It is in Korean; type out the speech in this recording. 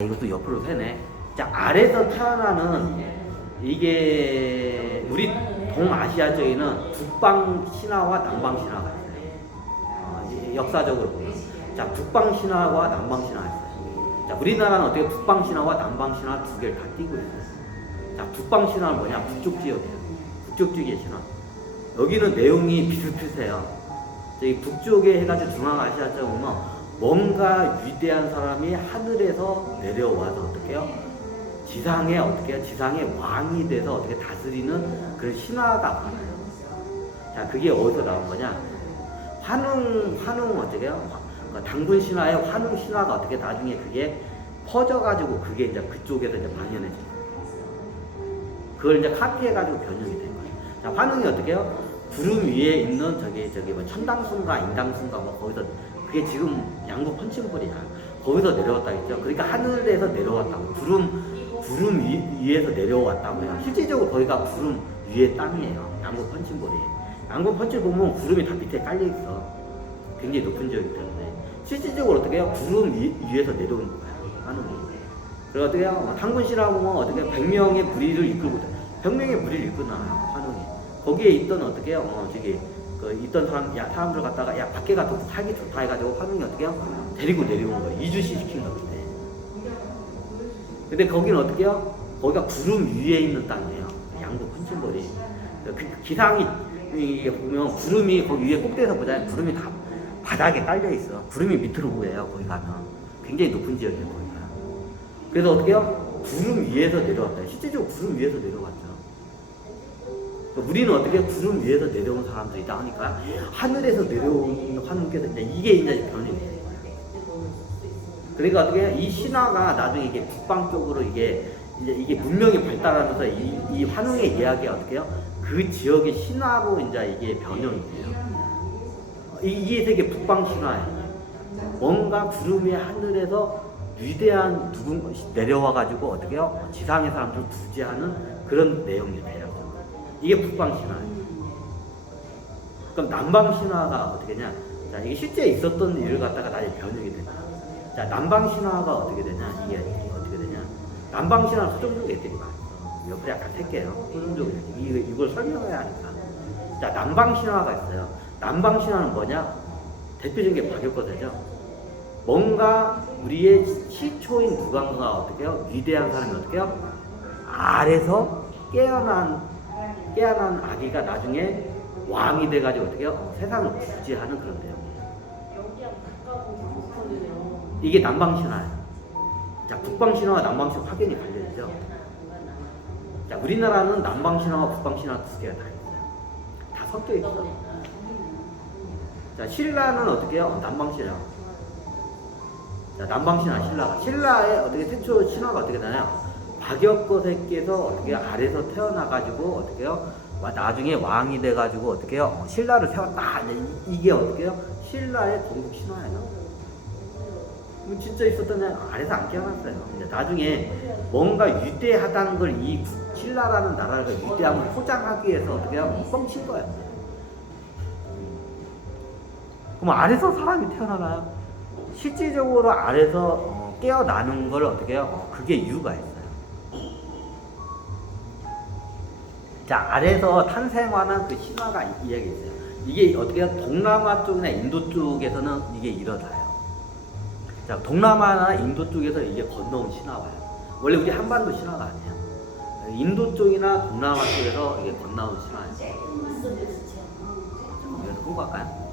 이것도 옆으로 세네. 자, 아래서 태어나는 이게 우리 동아시아 쪽에는 북방 신화와 남방 신화가 있어요. 역사적으로 보면. 자, 북방 신화와 남방 신화가 있어요. 자, 우리나라는 어떻게 북방 신화와 남방 신화 두 개를 다 띄고 있어요. 자, 북방 신화는 뭐냐? 북쪽 지역이에요. 북쪽 지역의 신화. 여기는 내용이 비슷비슷해요. 저기 북쪽에 해가지고 중앙아시아 쪽 보면 뭔가 위대한 사람이 하늘에서 내려와서 어떻게 해요? 지상에 어떻게 해요? 지상의 왕이 돼서 어떻게 다스리는 그런 신화가 많아요. 자, 그게 어디서 나온 거냐? 환웅 어떻게 해요? 당군 신화의 환웅 신화가 어떻게 나중에 그게 퍼져가지고 그게 이제 그쪽에서 이제 만연해져요. 그걸 이제 카피해가지고 변형이 된 거예요. 자, 환웅이 어떻게 해요? 구름 위에 있는 저기 뭐 천당sun가 인당sun가 뭐 거기서 그게 지금 양국 펀칭볼이야. 거기서 내려왔다 했죠. 그러니까 하늘에서 내려왔다고. 구름 위에서 내려왔다고요. 실질적으로 거기가 구름 위의 땅이에요. 양국 펀칭볼이. 양국 펀칭볼 보면 구름이 다 밑에 깔려 있어. 굉장히 높은 지역이기 때문에. 실질적으로 어떻게 해요? 구름 위에서 내려오는 거야. 하늘이. 그리고 어떻게 해요? 당군 신화 보면 어떻게 100명의 무리를 이끌고 100명의 무리를 이끌고 나와요. 환웅이. 거기에 있던 어떻게 해요? 있던 사람들 갖다가 야 밖에 가서 살기 좋다 해가지고 환웅이 어떻게 해요? 데리고 내려온 거예요. 이주시 시킨 거 그때. 근데 거기는 어떻게 해요? 거기가 구름 위에 있는 땅이에요. 양국 펀칭볼이. 기상이 이게 보면 구름이 거기 위에 꼭대기에서 보자면 구름이 다 바닥에 깔려 있어. 구름이 밑으로 보여요. 거기 가면 굉장히 높은 지역이에요. 거기가. 그래서 어떻게 해요? 구름 위에서 내려왔다. 실제적으로 구름 위에서 내려왔죠. 우리는 어떻게 구름 위에서 내려온 사람들이다 하니까 하늘에서 내려온 환웅께서 이게 이제 변형이 되는 거예요. 그러니까 어떻게 이 신화가 나중에 이게 북방 쪽으로 이게 문명이 발달하면서 이 환웅의 이야기가 어떻게 해요? 그 지역의 신화로 이제 이게 변형이 돼요. 이게 되게 북방 신화예요. 뭔가 구름이 하늘에서 위대한 누군가 내려와가지고 어떻게 해요? 지상의 사람들을 구제하는 그런 내용이 돼요. 이게 북방 신화예요. 그럼 남방 신화가 어떻게 되냐? 자, 이게 실제 있었던 일을 갖다가 나중에 변형이 된다. 자, 남방 신화가 어떻게 되냐? 이게 어떻게 되냐? 남방 신화는 서정적 애들이 많아요. 옆에 약간 셀게요. 서정적 애들. 이걸 설명해야 하니까. 자, 남방 신화가 있어요. 남방 신화는 뭐냐? 대표적인 게 박역거세죠. 뭔가 우리의 시초인 누군가가 어떻게 해요? 위대한 사람이 어떻게 해요? 아래서 깨어난 아기가 나중에 왕이 돼가지고 어떻게 해요? 세상을 구제하는 그런 내용이에요. 이게 남방신화예요. 자, 북방신화와 남방신화 확연히 갈려지죠. 자, 우리나라는 남방신화와 북방신화 두 개가 다 있어요. 다 섞여 있어. 자, 신라는 어떻게 해요? 남방신화. 자, 남방신화 신라의 어떻게 최초 신화가 어떻게 되나요? 박역거세께서 어떻게 아래서 태어나가지고 어떻게 해요? 나중에 왕이 돼가지고 어떻게 해요? 신라를 세웠다. 이게 어떻게 해요? 신라의 건국 신화예요. 진짜 있었던 애 아래서 안 깨어났어요. 이제 나중에 뭔가 위대하다는 걸 이 신라라는 나라가 위대함을 포장하기 위해서 어떻게 해요? 뻥친 거야. 그럼 아래서 사람이 태어나나요? 실질적으로 아래서 깨어나는 걸 어떻게 해요? 그게 이유가 있어요. 자, 아래서 탄생하는 그 신화가 이야기 있어요. 이게 어떻게 해요? 동남아 쪽이나 인도 쪽에서는 이게 일어나요. 자, 동남아나 인도 쪽에서 이게 건너온 신화와요. 원래 우리 한반도 신화가 아니에요. 인도 쪽이나 동남아 쪽에서 이게 건너온 신화예요. 자, 여기서 끊고 갈까요?